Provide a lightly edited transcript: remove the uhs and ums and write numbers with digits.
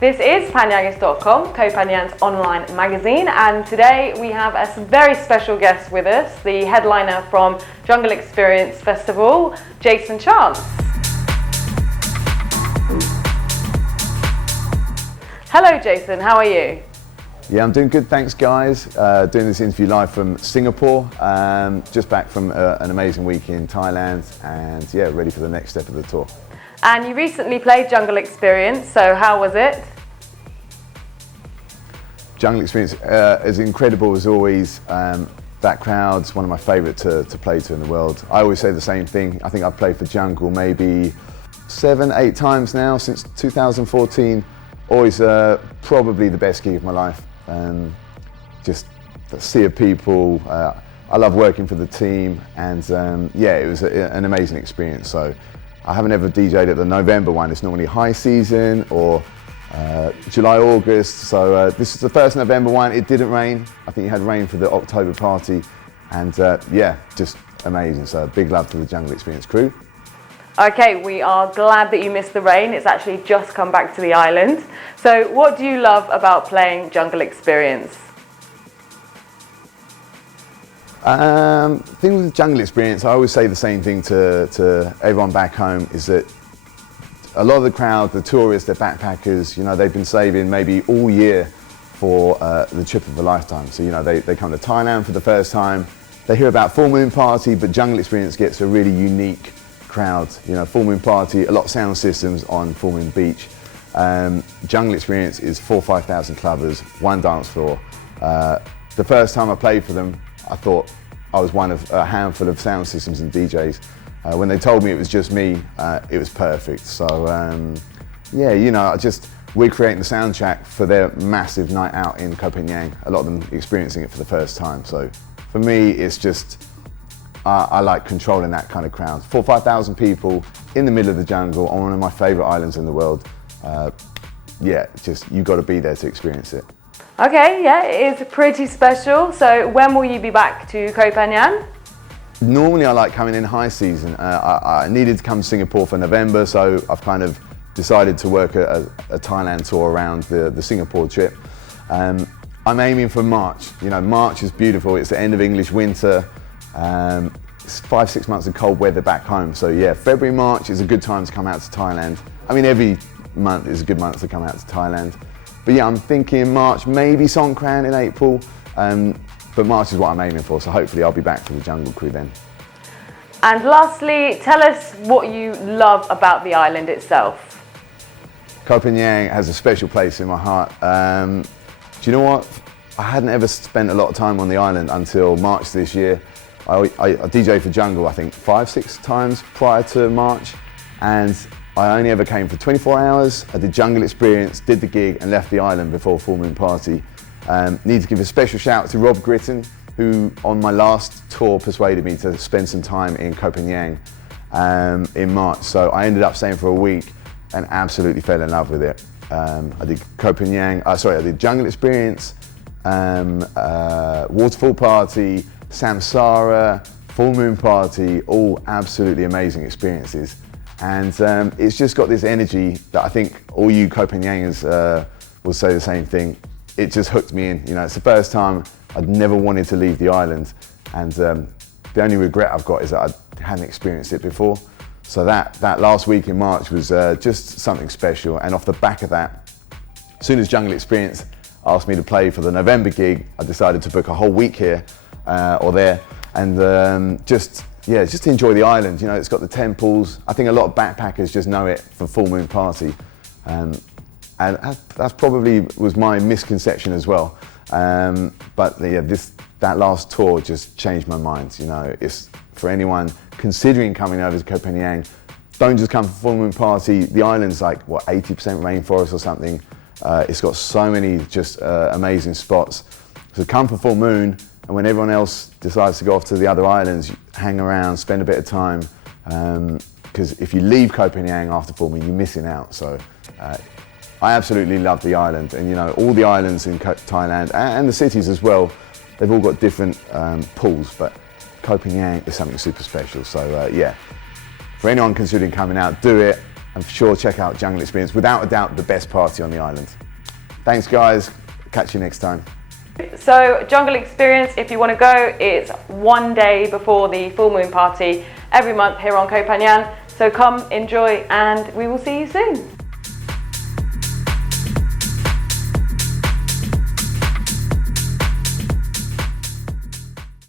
This is Phanganist.com, Koh Phangan's online magazine, and today we have a very special guest with us, the headliner from Jungle Experience Festival, Jason Chance. Hello Jason, how are you? Yeah, I'm doing good, thanks guys. Doing this interview live from Singapore, just back from an amazing week in Thailand, and yeah, ready for the next step of the tour. And you recently played Jungle Experience, so how was it? Jungle Experience, as incredible as always. That crowd's one of my favourite to play to in the world. I always say the same thing. I think I've played for Jungle maybe 7-8 times now since 2014. Always probably the best gig of my life. Just the sea of people. I love working for the team, and yeah, it was an amazing experience. So I haven't ever DJ'd at the November one. It's normally high season or July, August. So this is the first November one. It didn't rain. I think you had rain for the October party, and yeah, just amazing. So big love to the Jungle Experience crew. Okay, we are glad that you missed the rain. It's actually just come back to the island. So what do you love about playing Jungle Experience? Thing with the Jungle Experience, I always say the same thing to everyone back home, is that a lot of the crowd, the tourists, the backpackers, you know, they've been saving maybe all year for the trip of a lifetime. So, you know, they come to Thailand for the first time, they hear about Full Moon Party, but Jungle Experience gets a really unique crowd. You know, Full Moon Party, a lot of sound systems on Full Moon Beach. Jungle Experience is 4,000-5,000 clubbers, one dance floor. The first time I played for them, I thought I was one of a handful of sound systems and DJs. When they told me it was just me, it was perfect. So yeah, you know, we're creating the soundtrack for their massive night out in Koh Phangan. A lot of them experiencing it for the first time. So for me, it's just, I like controlling that kind of crowd. 4,000-5,000 people in the middle of the jungle on one of my favourite islands in the world. Yeah, just, you've got to be there to experience it. Okay, yeah, it is pretty special. So when will you be back to Koh Phangan? Normally I like coming in high season. I needed to come to Singapore for November, so I've kind of decided to work a Thailand tour around the Singapore trip. I'm aiming for March. You know, March is beautiful. It's the end of English winter. It's 5-6 months of cold weather back home. So yeah, February, March is a good time to come out to Thailand. I mean, every month is a good month to come out to Thailand. But yeah, I'm thinking March, maybe Songkran in April. But March is what I'm aiming for, so hopefully I'll be back for the Jungle crew then. And lastly, tell us what you love about the island itself. Koh Phangan has a special place in my heart. Do you know what? I hadn't ever spent a lot of time on the island until March this year. I DJed for Jungle, I think 5-6 times prior to March, and I only ever came for 24 hours. I did Jungle Experience, did the gig, and left the island before Full Moon Party. Need to give a special shout out to Rob Gritton, who on my last tour persuaded me to spend some time in Koh Phangan in March. So I ended up staying for a week and absolutely fell in love with it. I did Koh Phangan, I did Jungle Experience, Waterfall Party, Samsara, Full Moon Party, all absolutely amazing experiences. And it's just got this energy that I think all you Koh Phangangers will say the same thing. It just hooked me in. You know, it's the first time I'd never wanted to leave the island, and the only regret I've got is that I hadn't experienced it before. So that last week in March was just something special, and off the back of that, as soon as Jungle Experience asked me to play for the November gig, I decided to book a whole week here or there, and just enjoy the island. You know, it's got the temples. I think a lot of backpackers just know it for Full Moon Party. And that probably was my misconception as well. But yeah, that last tour just changed my mind. You know, it's for anyone considering coming over to Koh Phangan, don't just come for Full Moon Party. The island's like, what, 80% rainforest or something. It's got so many just amazing spots. So come for Full Moon, and when everyone else decides to go off to the other islands, hang around, spend a bit of time. Because if you leave Koh Phangan after Full Moon, you're missing out. So. I absolutely love the island, and you know, all the islands in Thailand and the cities as well, they've all got different pools, but Koh Phangan is something super special. So yeah, for anyone considering coming out, do it. I'm sure check out Jungle Experience. Without a doubt, the best party on the island. Thanks, guys. Catch you next time. So Jungle Experience, if you want to go, it's one day before the full moon party every month here on Koh Phangan. So come, enjoy, and we will see you soon.